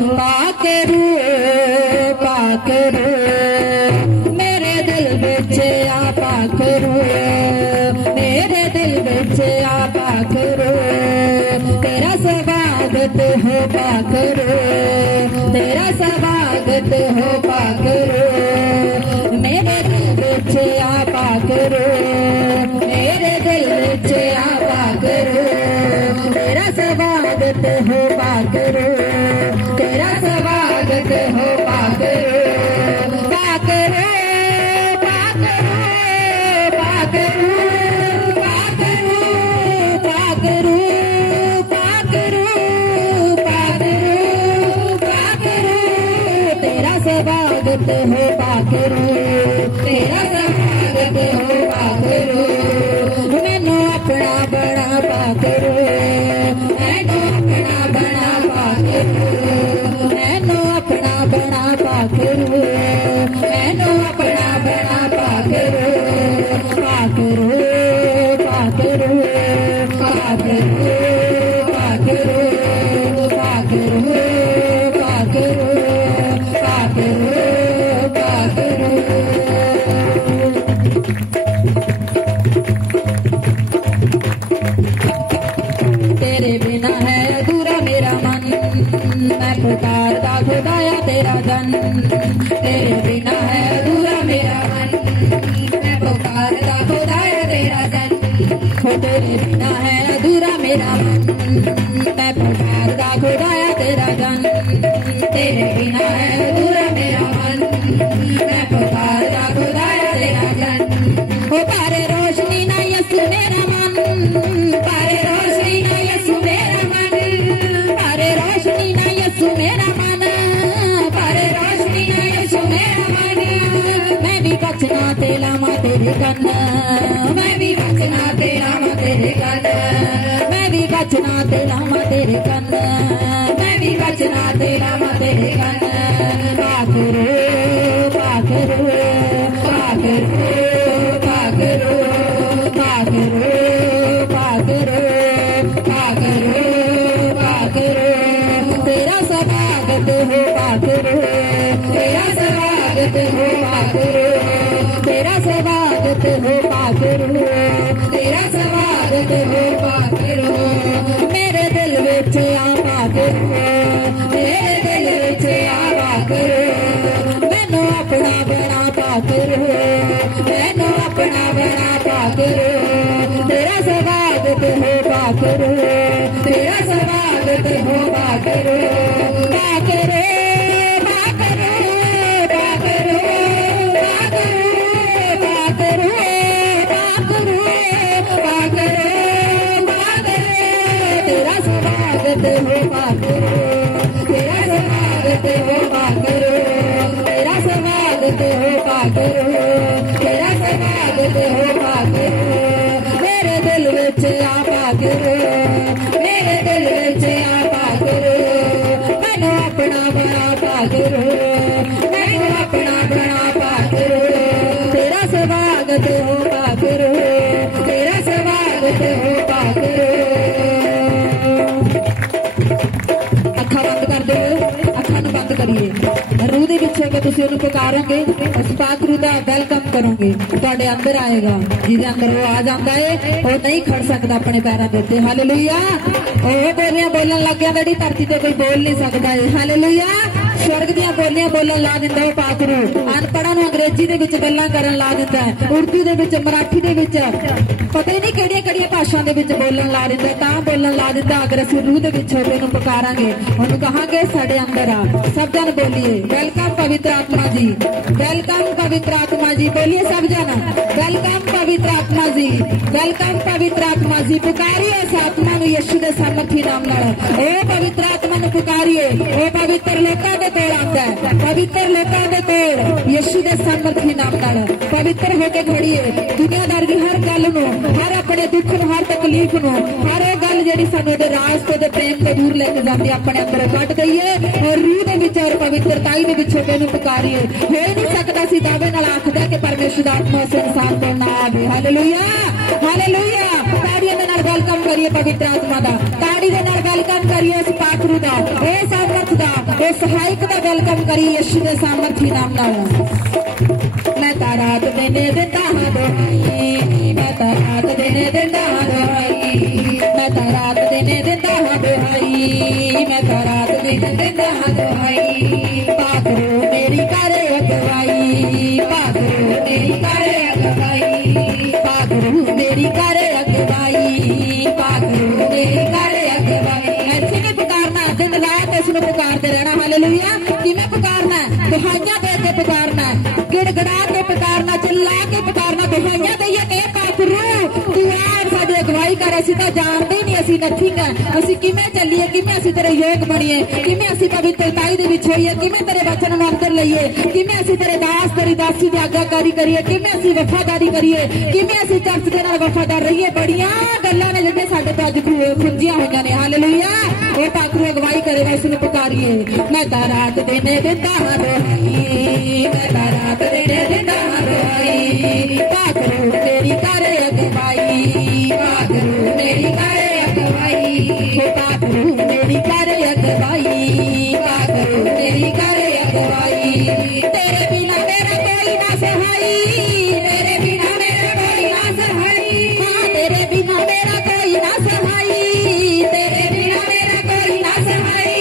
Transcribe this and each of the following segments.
पाकरू पाकरू मेरे दिल बिच आ पाकरू मेरे दिल बिच आ पाकरू तेरा स्वागत हो पाकरू तेरा स्वागत हो पाकरू मेरे दिल बिच आ पाकरू मेरे दिल बिच आ पाकरू तेरा स्वागत हो पाकरू तेरा स्वागत हो पाकरू पाकरू पाकरू पाकरू पाकरू पाकरू पाकरू पाकरू तेरा स्वागत हो पाकरू तेरा स्वागत हो पाकरू मैनू अपना बड़ा पाकरू मैनू अपना बड़ा पाकरू मैनू अपना बड़ा पाकरू मैनू अपना बड़ा पाकरू पाकरू पाकरू पाकरू पाकरू पाकरू पाकरू पाकरू पाकरू तेरे बिना है अधूरा मेरा मन मैं पुकारता खुदाया तेरा धन तेरे बिना है अधूरा मेरा मन मैं पुकारता खुदाया तेरा धन हो तेरे बिना है अधूरा मेरा मन मैं पुकारता खुदाया तेरा धन तेरे बिना है अधूरा मेरा मन मैं पुकारता खुदाया तेरा धन हो पारे रोशनी ना यसु मेरा मन पारे रोशनी ना यसु मेरा मन पारे रोशनी ना यसु मेरा मन पारे रोशनी ना यसु मेरा मन मैं भी बचना तेरा मा तेरे कन मैं भी बचना तेरा मा तेरे कन मैं भी बचना तेरा मा तेरे कन मैं भी बचना तेरा मा तेरे कन पाकरू पाकरू पाकरू पाकरू पाकरू पाकरू पाकरू पाकरू तेरा स्वागत हो पाकरू तेरा स्वागत हो पाकरू तेरा स्वागत हो पाकरू तेरा स्वागत हो पाकरू मेरे दिल विच आ पाकरू मेरे दिल विच आ पाकरू मैनू अपना बड़ा पाकरू मैनू अपना बड़ा पाकरू तेरा स्वागत हो पाकरू तेरा स्वागत हो पाकरू पाकरू पाकरू पाकरू पाकरू पाकरू पाकरू पाकरू तेरा स्वागत हो पाकरू तेरा स्वागत हो पाकरू तेरा स्वागत हो पाकरू तेरा स्वागत हो पाकरू मेरे दिल विच आ पाकरू मेरे दिल विच आ पाकरू मैनू अपना बड़ा पाकरू मैनू अपना बड़ा पाकरू तेरा स्वागत हो पाकरू तेरा स्वागत हो पाकरू अखा बंद कर दो अखा नूं बंद करिए रूह दे विच होके तुसीं उहनूं पुकारोगे उस पाकरू दा वेलकम करोगे तुहाडे अंदर आएगा जिहदे अंदर वो आ जांदा है वो नहीं खड़ सकदा अपने पैरां दे उत्ते हालेलुया ਉਹ ਬੋਲੀਆਂ ਬੋਲਣ ਲੱਗ ਗਿਆ ਜਿਹੜੀ ਧਰਤੀ ਤੇ ਕੋਈ ਬੋਲ ਨਹੀਂ ਸਕਦਾ ਹੈ ਹਾਲੇਲੂਇਆ स्वर्ग ਦੀਆਂ ਬੋਲੀਆਂ ਬੋਲਣ ਲਾ ਦਿੰਦਾ ਉਹ ਪਾਕਰੂ ਅਨਪੜ੍ਹਾਂ ਨੂੰ ਅੰਗਰੇਜ਼ੀ ਦੇ ਵਿੱਚ ਗੱਲਾਂ ਕਰਨ ਲਾ ਦਿੰਦਾ ਹੈ ਉਰਦੂ ਦੇ ਵਿੱਚ ਮਰਾਠੀ ਦੇ ਵਿੱਚ ਪਤਾ ਹੀ ਨਹੀਂ ਕਿਹੜੀਆਂ ਕਿਹੜੀਆਂ ਭਾਸ਼ਾ ਦੇ ਵਿੱਚ ਬੋਲਣ ਲਾ ਦਿੰਦਾ ਤਾਂ ਬੋਲਣ ਲਾ ਦਿੰਦਾ ਅਗਰ ਅਸੀਂ ਰੂਹ ਦੇ ਵਿੱਚ ਉਹਨੂੰ ਪੁਕਾਰਾਂਗੇ ਉਹਨੂੰ ਕਹਾਂਗੇ ਸਾਡੇ ਅੰਦਰ ਆ ਸਭ ਜਣ ਬੋਲੀਏ ਵੈਲਕਮ ਪਵਿੱਤਰ ਆਤਮਾ ਜੀ वेलकम पवित्र आत्मा जी बोलिए सब जना वेलकम पवित्र आत्मा जी वेलकम पवित्र आत्मा जी पुकारिए इस आत्मा ਨੂੰ ਯਿਸੂ ਦੇ ਸਾਮਰਥੀ ਨਾਮ ਨਾਲ ਉਹ ਪਵਿੱਤਰ ਆਤਮਾ ਨੂੰ ਪੁਕਾਰਿਏ ਉਹ ਪਵਿੱਤਰ ਲੋਕਾਂ ਦੇ ਕੋਲ ਆਉਂਦਾ ਹੈ ਪਵਿੱਤਰ ਲੋਕਾਂ ਦੇ ਕੋਲ ਯਿਸੂ ਦੇ ਸਾਮਰਥੀ ਨਾਮ ਨਾਲ ਪਵਿੱਤਰ ਹੋ ਕੇ ਖੜੀਏ ਦੁਨੀਆਦਾਰ ਦੀ ਹਰ ਗੱਲ ਨੂੰ ਹਰ ਆਪਣੇ ਦੁੱਖ ਨੂੰ ਹਰ ਤਕਲੀਫ ਨੂੰ ਹਰ ਉਹ ਗੱਲ ਜਿਹੜੀ ਸਾਨੂੰ ਉਹਦੇ ਰਾਜ ਤੋਂ ਤੇ ਪ੍ਰੇਮ ਤੋਂ ਦੂਰ ਲੈ ਕੇ ਜਾਂਦੀ ਆਪਣੇ ਅੰਦਰ ਕੱਢ ਦਈਏ ਔਰ ਰੂਹ ਦੇ ਵਿੱਚ ਔਰ ਪਵਿੱਤਰਤਾਈ ਦੇ ਵਿੱਚ ਹੋ ਕੇ ਉਹਨੂੰ ਪੁਕਾਰੀਏ ਹੋ ਨਹੀਂ ਸਕਦਾ ਸੀ ਦਾਅਵੇ ਨਾਲ ਆਖਦਾ ਕਿ ਪਰਮੇਸ਼ਰ ਦਾ ਆਤਮਾ ਉਸ ਇਨਸਾਨ ਤੋਂ ਨਾ ਆਵੇ ਹਾਲੇਲੂਇਆ ਹਾਲੇਲੂਇਆ ਤਾੜੀਆਂ ਦੇ ਨਾਲ ਵੈਲਕਮ ਕਰੀਏ ਪਵਿੱਤਰ ਆਤਮਾ ਦਾ ਤਾੜੀ ਦੇ ਨਾਲ ਵੈਲਕਮ ਕਰੀਏ ਇਸ ਪਾਕਰੂ ਦਾ ਇਹ ਸਾਮਰਥ ਦਾ वो सहायक का वेलकम करी यीशु के सामर्थी नाम नाल। मैं ता रात देने दिंदा हां दुहाई, मैं ता रात देने दिंदा हां दुहाई, मैं ता रात देने दिंदा हां दुहाई, मैं ता रात देने दिंदा हां दुहाई। पाकरो मेरी करे अगवाई, पाकरो मेरी करे अगवाई, पाकरो मेरी करे अगवाई, पाकरो मेरी करे अगवाई। ऐसे नहीं पुकारना, दिन रात इसमें पुकारते रहना। हालेलुया। किमें पुकारना? दुहाइयां दे के पुकारना, गिड़गड़ा के पुकारना, चिल्ला के पुकारना, दुहाइयां दईए के पाकरो तू आ साडी अगवाई कर। असीं तां जानदे नहीं असीं नथिंग है, असीं किमें चलीए, किमें असीं तेरे योग बणीए, किमें असीं पवित्रताई दे विच होईए, किमें तेरे वचन नूं अंदर लईए, किमें असीं तेरे दास तेरी दासी दी आज्ञाकारी करिए, किमें असीं वफादारी करिए, किमें असीं चर्च दे नाल वफादार रहिए। बड़ियां गल्लां ने जिहड़ियां साडे तो अज खुंजियां होईयां ने। हालेलुया। ओ पाकरो अगवाई करेगा, इसनूं पुकारिए। मैं तां रात देने दिंदा हां दुहाई, मैं तां रात देने दिंदा हां दुहाई, पाकरो मेरी करे अगवाई, पाकरो मेरी करे अगवाई, ओ पाकरो मेरी करे अगवाई, पाकरो मेरी करे अगवाई। तेरे बिना मेरा कोई ना सहाई, तेरे बिना मेरा कोई ना सहाई, हाँ तेरे बिना मेरा कोई ना सहाई, तेरे बिना मेरा कोई ना सहाई।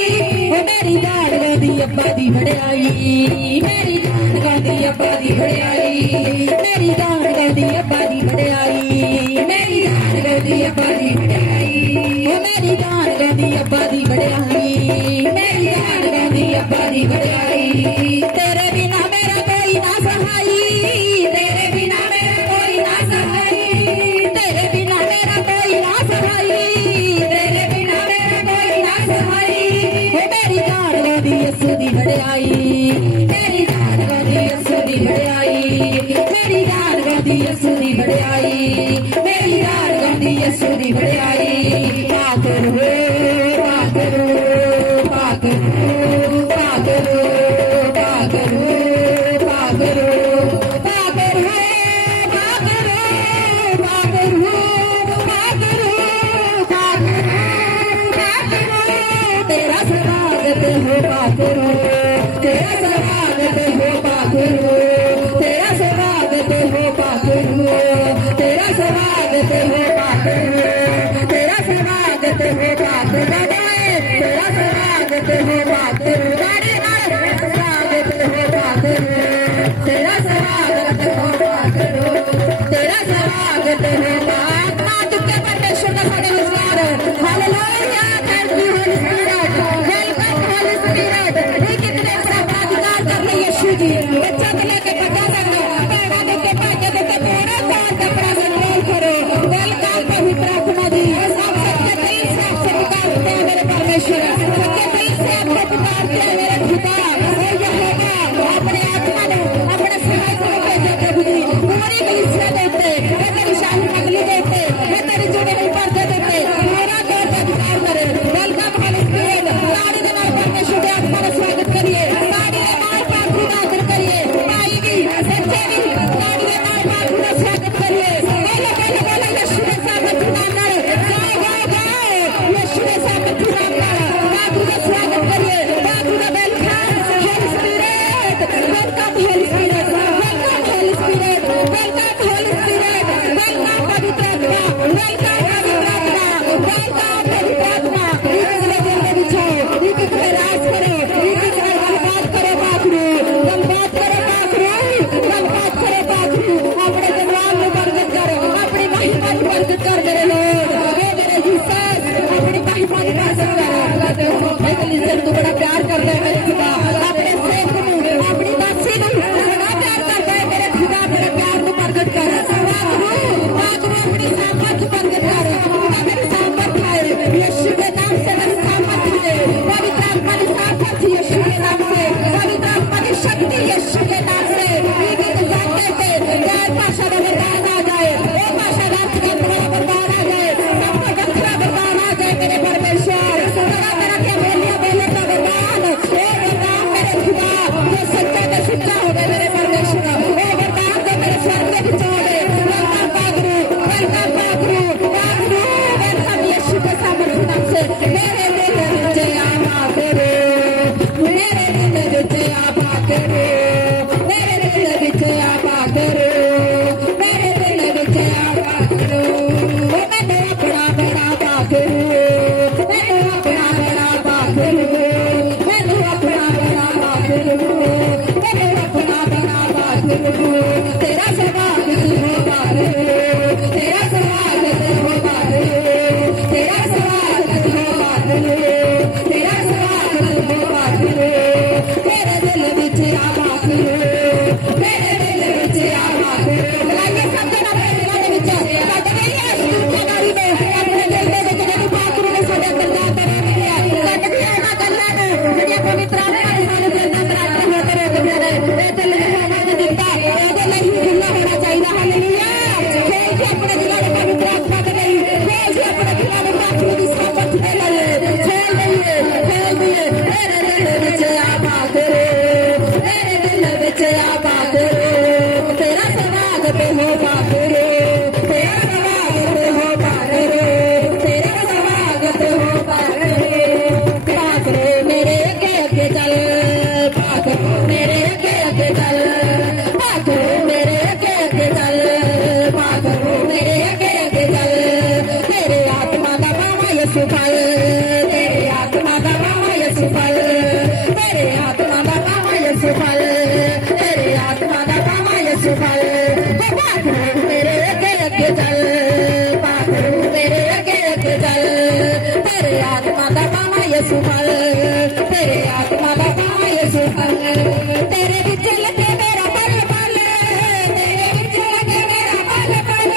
ओ मेरी जान गांदी अब्बा दी वडियाई, मेरी जान गांदी अब्बा दी वडियाई, मेरी जान गांदी अब्बा दी वडियाई, मेरी जान गांदी अब्बा दी वडियाई, ओ मेरी जान गांदी अब्बा दी वडियाई, मेरी जान गांदी अब्बा दी वडियाई। तेरे बिना मेरा कोई ना सहाई, तेरे बिना मेरा कोई ना सहाई, तेरे बिना मेरा कोई ना सहाई, तेरे बिना मेरा कोई ना सहाई। ओ मेरी जान गांदी यीशु दी वडियाई, मेरी जान गांदी यीशु दी वडियाई, मेरी जान गांदी यीशु दी वडियाई, मेरी जान गांदी यीशु दी वडियाई। पाकरो पाकरो पाकरो पाकरो पाकरो पाकरो पाकरो पाकरो पाकरो पाकरो पाकरो। तेरा स्वागत हो पाकरो, तेरा स्वागत हो पाकरो, तेरा स्वागत हो पाकरो, तेरा स्वागत हो पाकरो, तेरा स्वागत हो पाकरो, तेरा स्वागत हो पाकरो, स्वागत हो पाकरो, तेरा स्वागत हो पाकरो, तेरा स्वागत हो पाकरो। तुक्के परमेश्वर का साडे विचार। Hallelujah. Thank you Holi spirit, welcome Holi spirit. एक कितने बड़ा अधिकार कर ले यीशु जी। बच्चा से लेके बच्चा तक पैड़ा देके पाके देके पूरा कार का पूरा कंट्रोल करो। वेलकम पवित्र आत्मा जी। सब सच्चे दिल से आपसे पुकारते हैं मेरे परमेश्वर, सच्चे दिल से आपको पुकारते हैं मेरे खुदा। ओ यहोवा अपने आत्मा ने अपने सहायक को भेजे प्रभु जी। पूरी कलीसिया देते मैं तेरी शाही पगली देते, मैं तेरी जुड़ी हुई पर्दे देते पूरा तौर पर अधिकार करे। Welcome Holi spirit. ताड़ी के नाल परमेश्वर के आत्मा का स्वागत करिए, ताड़ी के नाल पापी का आदर करिए, भाई भी सच्चे भी ताड़ी के नाल पापी का स्वागत करिए। बोलो बोलो बोलो यीशु के सामर्थी नाम नाल गाओ गाओ गाओ, यीशु के सामर्थी नाम नाल पापी का स्वागत करिए। पापी का welcome Holi spirit, welcome Holi spirit, welcome Holi spirit, welcome Holi spirit, welcome पवित्र आत्मा, वेलकम पवित्र आत्मा, वेलकम पवित्र आत्मा। इस दिल में बिछाओ, इस पे राज करो, इस पे गलबात करो पाखरू, गलबात करो पाखरू, गलबात करो पाखरू। अपने जवान में बरकत करो, अपनी महिमा में बरकत कर मेरे लोग, मेरे जीसस अपनी महिमा में बरकत करो। मैं तू बड़ा प्यार करता है मेरे खुदा, अपने सेवक नूं, अपनी दासी नूं बड़ा प्यार करता है मेरे खुदा। मेरे प्यार को प्रगट कर पाखरू, अपनी सामर्थ प्रगट कर। मेरी सामर्थ है यीशु के नाम से, मेरी सामर्थ है पवित्र आत्मा की सामर्थ यीशु के नाम से, पवित्र आत्मा की शक्ति यीशु के नाम से। गैर भाषा में बरदान आ जाए, वो भाषा रात का तुम्हारा बरदान आ जाए, सबका बखरा बरदान आ जाए मेरे परमेश्वर। तरह तरह के बोलिया बोले का बरदान करो मेरे दिल विच आपा करो मेरे दिल विच आपा करो मैनू अपना बनावा करो मैनू अपना बनावा करो मैनू अपना बनावा करो मैनू अपना बनावा करो तेरा स्वागत होगा तेरा स्वागत होगा तेरा स्वागत होगा तेरा स्वागत होगा मेरे दिल विच आवा करो मेरे दिल विच आवा करो बुलाइए सब जना मेरे दिल विच कट गई है जगारी में अपने दिल दे विच जदों पाकरू ने साडे गल्लां करी है कट गई है गल्लां ने जेड़ियां पवित्र आत्मा ने साडे दिल दा कराटे हो करे ए दिल ने हमें दिता ਇਹਦੇ ਲਈ ਖੁੱਲਾ ਹੋਣਾ ਚਾਹੀਦਾ ਹਾਲੇਲੂਇਆ ਫੇਰ ਜੀ ਆਪਣੇ ਦਿਲਾਂ ਨੂੰ ਪਵਿੱਤਰ ਆਤਮਾ ਦੇ ਲਈ ਫੇਰ ਜੀ ਆਪਣੇ ਦਿਲਾਂ ਨੂੰ ਪਾਕਰੂ ਦੀ ਸਾਮਰਥ ਦੇ ਲਈ ਖੇਲ ਲਈਏ ਮੇਰੇ ਦਿਲ ਵਿੱਚ ਆਪਾ ਕਰੋ ਮੇਰੇ ਦਿਲ ਵਿੱਚ ਆਪਾ ਕਰੋ ਤੇਰਾ ਸਵਾਗਤ ਹੋਗਾ ਕਰੋ ਤੇਰਾ ਸਵਾਗਤ ਹੋਗਾ ਕਰੋ ਤੇਰਾ ਸਵਾਗਤ ਹੋਗਾ ਕਰੋ ਮੇਰੇ ਅੱਗੇ ਅੱਗੇ ਚੱਲ ਪਾਕਰੂ ਮੇਰੇ ਅੱਗੇ ਅੱਗੇ ਚੱਲ पाकरू मेरे अगे अगे चल पाकरू मेरे अगे अगे चल तेरे आत्मा दा पावा यसु फल तेरे आत्मा दा पावा यसु फल तेरे आत्मा दा पावा यसु फल तेरे आत्मा दा पावा यसु फल पाकरू मेरे अगे अगे चल पाकरू मेरे अगे अगे चल तेरे आत्मा दा पावा यसु फल तेरे आत्मा दा पावा यसु फल तेरे विच लगे मेरा पल पल तेरे विच लगे मेरा पल पल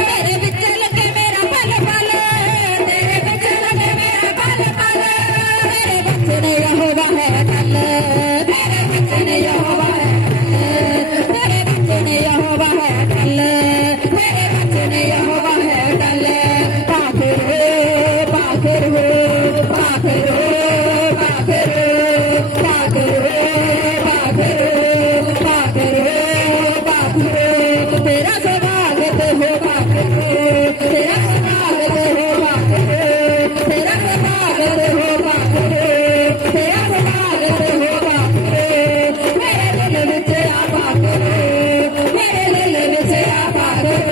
तेरे विच लगे मेरा पल पल तेरे विच लगे मेरा पल पल मेरे बचन यहोवा है कल मेरे बचन यहोवा है मेरे बचन यहोवा है कल मेरे बचन यहोवा है कल पाकरू पाकरू पाकरू पाकरू पाकरू तेरा स्वागत होगा तेरा स्वागत होगा तेरा स्वागत होगा तेरा स्वागत होगा मेरे दिल विच आपा करो मेरे दिल विच आपा करो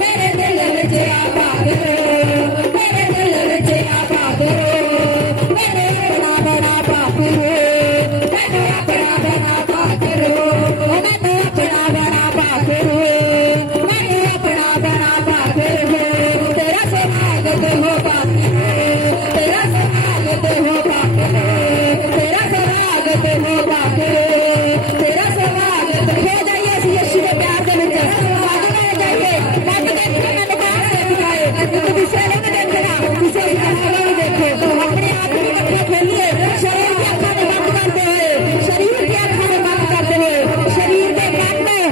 मेरे दिल विच आपा करो मेरे दिल विच आपा करो मेरे अपना बनावा करो मैनू अपना बनावा करो मैनू अपना बनावा करो मैनू अपना बनावा करो तेरा स्वागत होगा तेरा स्वागत होगा तेरा स्वागत होगा तेरा स्वागत हो जाइए इस यीशु के प्यार के विच आगे जाइए कट के मैंने बाहर से दिखाए दूसरे ने देखना किसी नहीं देखो अपने आप की आंखें खोलिए शरीर की आंखें बंद करते हुए शरीर की आंखें बंद करते हुए शरीर के कान में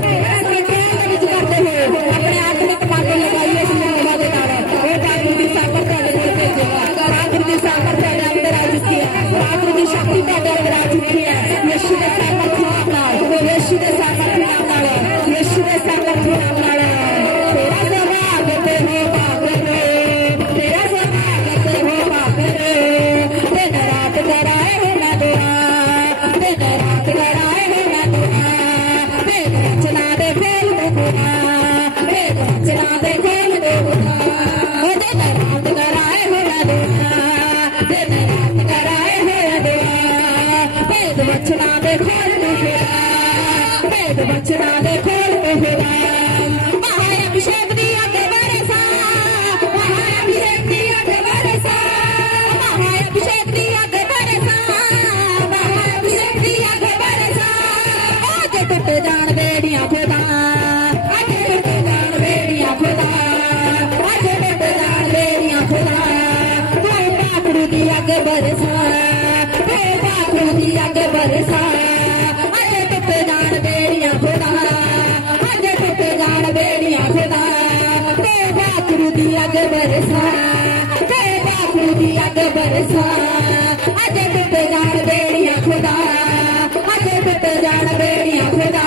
कंट्रोल विच करते हुए अपने आत्मिक बातें लगाइए इस यहोवा के नाम वो पाकरू सामर्थ तेरे अंदर भेजेगा पाकरू सामर्थ तेरे अंदर आ चुकी है पाकरू शक्ति तेरे अंदर आ चुकी है यीशु के सामर्थ नाम नाल यीशु के सामर्थ नाम नाल यीशु के सामर्थ नाम नाल तेरा स्वागत होगा तेरा स्वागत होगा दिन रात कराए हो मैं दुआ दिन रात कराए हो मैं दुआ वेद रचना दे फेल दुआ वेद रचना दे फेल दुआ दिन रात कराए हो मैं दुआ दिन रात कराए हो मैं दुआ वेद रचना दे फेल दुआ वेद रचना दे फेल दुआ महाअभिषेक दिया के बरसा महाअभिषेक दिया के बरसा महाअभिषेक दिया के बरसा महाअभिषेक दिया के बरसा आज टूट जान बेड़ियां खुदा आज टूट जान बेड़ियां खुदा आज टूट जान बेड़ियां खुदा पाकरू दिया के बरसा पाकरू दिया के बरसा आज टूट जान बेड़ियां खुदा आज टूट जान बेड़ियां खुदा पाकरू दिया के बरसा पाकरू दिया के बरसा आज टूट जान बेड़ियां खुदा आज टूट जान बेड़ियां खुदा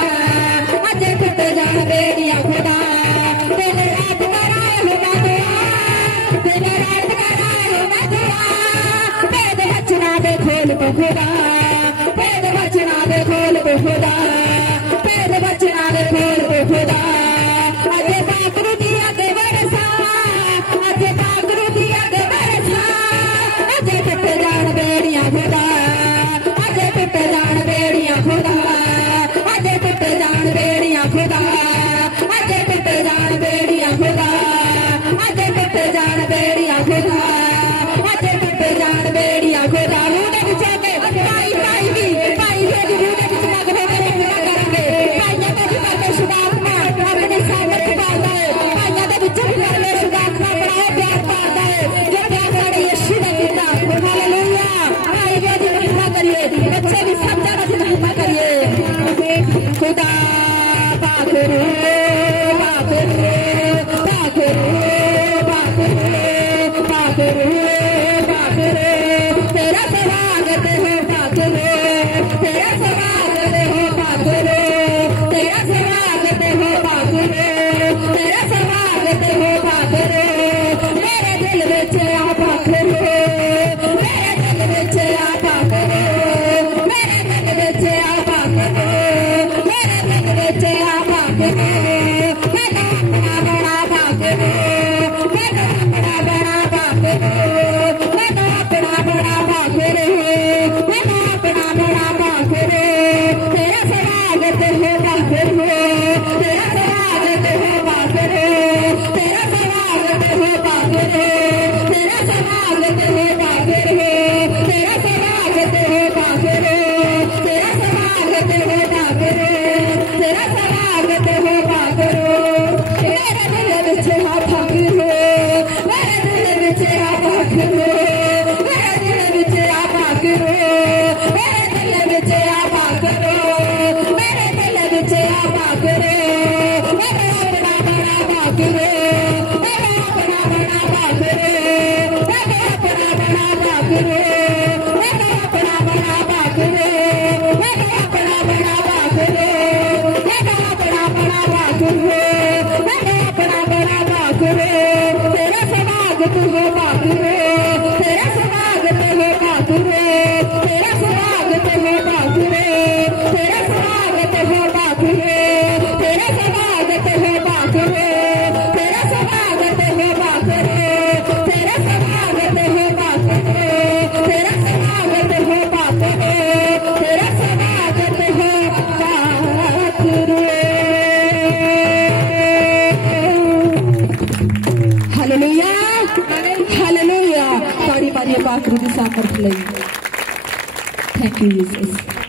आज टूट जान बेड़ियां खुदा दिन रात कराए हो मैं दुआ दिन रात कराए हो मैं दुआ वेद वचना दे खोल खुदा वेद वचना दे खोल खुदा पैर बचना दे खोल दे खुदा अजे पाकरू दिया दे बरसा अजे पाकरू दिया दे बरसा अजे टुट जान बेड़ियां खुदा अजे टुट जान बेड़ियां खुदा अजे टुट जान बेड़ियां खुदा अजे टुट जान बेड़ियां खुदा अजे टुट जान बेड़ियां खुदा अजे टुट जान बेड़ियां खुदा रूने बिछा के पाई पाई की पाई के रूने बिछा के पूरा करेंगे पाइयां का भी करके शुद्धात्मा अपने सामर्थ पाता है पाइयां के बिच भी करके शुद्धात्मा बड़ा प्यार पाता है जो प्यार सारे यीशु ने दिया हालेलुया पाई के दिन महिमा करिए बच्चे भी सब जाना दिन महिमा करिए खुदा पाकरू पाकरू पाकरू पाकरू पाकरू तेरा स्वागत है पाकरू तेरा स्वागत है पाकरू तेरा स्वागत है पाकरू तेरा स्वागत है पाकरू मेरे दिल विच आ पाकरू मेरे दिल विच आ पाकरू मेरे दिल विच आ पाकरू मेरे दिल विच आ पाकरू मैनू अपना बड़ा पाकरू मैनू अपना बड़ा पाकरू मैनू अपना बड़ा पाकरू मैनू अपना बड़ा पाकरू तेरा स्वागत है पाकरू तेरा स्वागत है पाकरू तेरा स्वागत है पाकरू तेरा स्वागत है पाकरू तेरा स्वागत है पाकरू तेरा स्वागत है पाकरू तेरा स्वागत है पाकरू मेरे दिल विच आ पाकरू मेरे दिल विच आ पाकरू मेरे दिल विच आ पाकरू मेरे दिल विच आ पाकरू मेरे दिल विच आ पाकरू मेरा अपना बड़ा पाकरू मेरा अपना बड़ा पाकरू मेरा अपना बड़ा पाकरू मेरा अपना बड़ा पाकरू मेरा अपना बड़ा पाकरू मेरा अपना बड़ा पाकरू मेरा अपना बड़ा पाकरू तेरा स्वागत है पाकरू तेरा स्वागत है पाकरू तेरा स्वागत है पाकरू तेरा स्वागत है पाकरू तेरा स्वागत है पाकरू तेरा स्वागत है पाकरू तेरा स्वागत है पाकरू तेरा स्वागत है पाकरू तेरा स्वागत है पाकरू हालेलुया हालेलुया ताड़ी मारिए पाकरू की सामर्थ लई थैंक यू जीसस